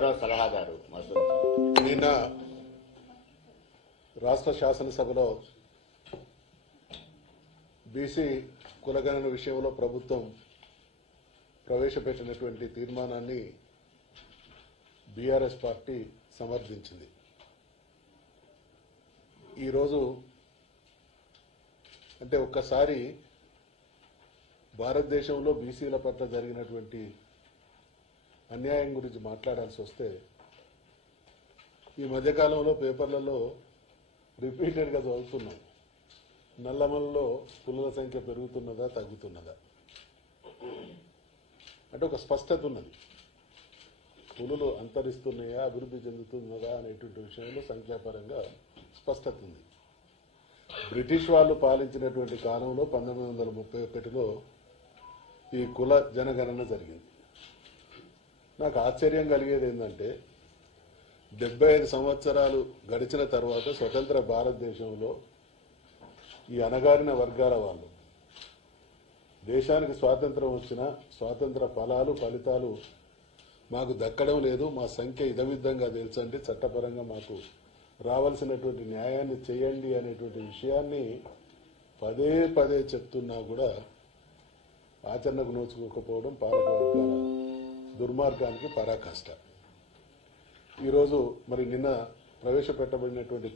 గౌరవ సలహాదారు మసూద్. నిన్న రాష్ట్ర శాసనసభలో బీసీ కులగణన విషయంలో ప్రభుత్వం ప్రవేశపెట్టినటువంటి తీర్మానాన్ని బీఆర్ఎస్ పార్టీ సమర్థించింది. ఈరోజు అంటే ఒక్కసారి భారతదేశంలో బీసీల పట్ల జరిగినటువంటి అన్యాయం గురించి మాట్లాడాల్సి వస్తే ఈ మధ్యకాలంలో పేపర్లలో రిపీటెడ్గా చదువుతున్నాం. నల్లమలలో పులుల సంఖ్య పెరుగుతున్నదా తగ్గుతున్నదా అంటే ఒక స్పష్టత ఉన్నది. పులులు అంతరిస్తున్నాయా అభివృద్ధి చెందుతున్నదా అనేటువంటి విషయంలో సంఖ్యాపరంగా స్పష్టత ఉంది. బ్రిటిష్ వాళ్ళు పాలించినటువంటి కాలంలో 1931లో ఈ కుల జనగణన జరిగింది. నాకు ఆశ్చర్యం కలిగేది ఏంటంటే 75 సంవత్సరాలు గడిచిన తర్వాత స్వతంత్ర భారతదేశంలో ఈ అణగారిన వర్గాల వాళ్ళు దేశానికి స్వాతంత్రం వచ్చిన స్వాతంత్ర ఫలితాలు మాకు దక్కడం లేదు, మా సంఖ్య ఇదమిద్దంగా తెలుసండి, చట్టపరంగా మాకు రావాల్సినటువంటి న్యాయాన్ని చేయండి అనేటువంటి విషయాన్ని పదే పదే చెప్తున్నా కూడా ఆచరణకు నోచుకోకపోవడం పాలక వర్గాల దుర్మార్గానికి పరాకాష్ట. ఈరోజు మరి నిన్న ప్రవేశపెట్టబడినటువంటి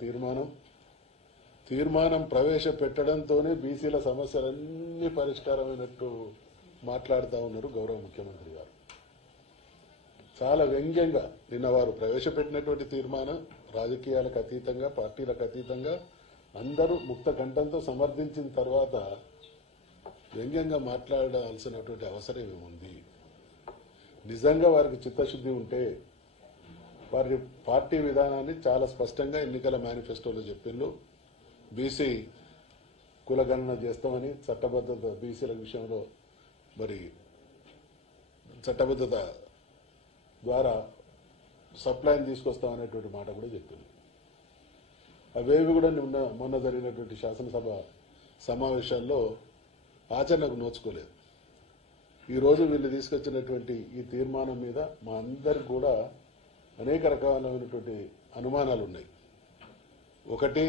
తీర్మానం ప్రవేశపెట్టడంతోనే బీసీల సమస్యలన్నీ పరిష్కారమైనట్టు మాట్లాడుతూ ఉన్నారు గౌరవ ముఖ్యమంత్రి గారు. చాలా వ్యంగ్యంగా నిన్న వారు ప్రవేశపెట్టినటువంటి తీర్మానం రాజకీయాలకు అతీతంగా పార్టీలకు అతీతంగా అందరూ ముక్త కంఠంతో సమర్థించిన తర్వాత వ్యంగ్యంగా మాట్లాడాల్సినటువంటి అవసరం ఏముంది? నిజంగా వారికి చిత్తశుద్ధి ఉంటే వారి పార్టీ విధానాన్ని చాలా స్పష్టంగా ఎన్నికల మేనిఫెస్టోలో చెప్పిండ్రు. బీసీ కులగణన చేస్తామని, చట్టబద్ధత బీసీల విషయంలో మరి చట్టబద్ధత ద్వారా సప్లైని తీసుకొస్తామనేటువంటి మాట కూడా చెప్పింది. అవేవి కూడా మొన్న జరిగినటువంటి శాసనసభ సమావేశాల్లో ఆచరణకు నోచుకోలేదు. ఈరోజు వీళ్ళు తీసుకొచ్చినటువంటి ఈ తీర్మానం మీద మా అందరికి కూడా అనేక రకాలైనటువంటి అనుమానాలు ఉన్నాయి. ఒకటి,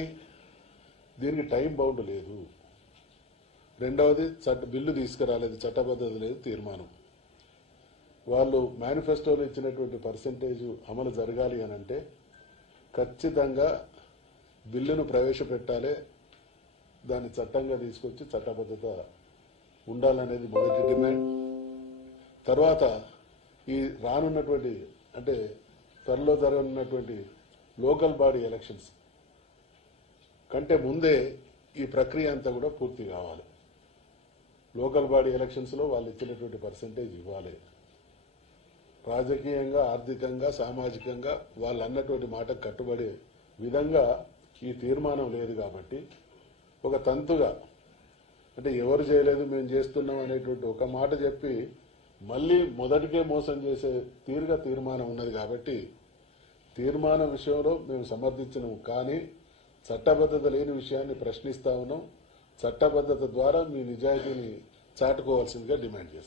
దీనికి టైం బౌండ్ లేదు. రెండవది, బిల్లు తీసుకురాలేదు, చట్టబద్ధత లేదు తీర్మానం. వాళ్ళు మేనిఫెస్టోలో ఇచ్చినటువంటి పర్సెంటేజ్ అమలు జరగాలి అనంటే ఖచ్చితంగా బిల్లును ప్రవేశపెట్టాలి, దాన్ని చట్టంగా తీసుకొచ్చి చట్టబద్ధత ఉండాలనేది మొదటి డిమాండ్. తర్వాత ఈ రానున్నటువంటి అంటే త్వరలో జరగనున్నటువంటి లోకల్ బాడీ ఎలక్షన్స్ కంటే ముందే ఈ ప్రక్రియ అంతా కూడా పూర్తి కావాలి. లోకల్ బాడీ ఎలక్షన్స్లో వాళ్ళు ఇచ్చినటువంటి పర్సెంటేజ్ ఇవ్వాలి. రాజకీయంగా, ఆర్థికంగా, సామాజికంగా వాళ్ళు అన్నటువంటి మాటకు కట్టుబడే విధంగా ఈ తీర్మానం లేదు కాబట్టి ఒక తంతుగా అంటే ఎవరు చేయలేదు మేము చేస్తున్నాం అనేటువంటి ఒక మాట చెప్పి మళ్ళీ మొదటికే మోసం చేసే తీరుగా తీర్మానం ఉన్నది కాబట్టి తీర్మానం విషయంలో మేము సమర్థించినాము. కానీ చట్టబద్ధత లేని విషయాన్ని ప్రశ్నిస్తా ఉన్నాం. చట్టబద్ధత ద్వారా మీ నిజాయితీని చాటుకోవాల్సిందిగా డిమాండ్ చేస్తాం.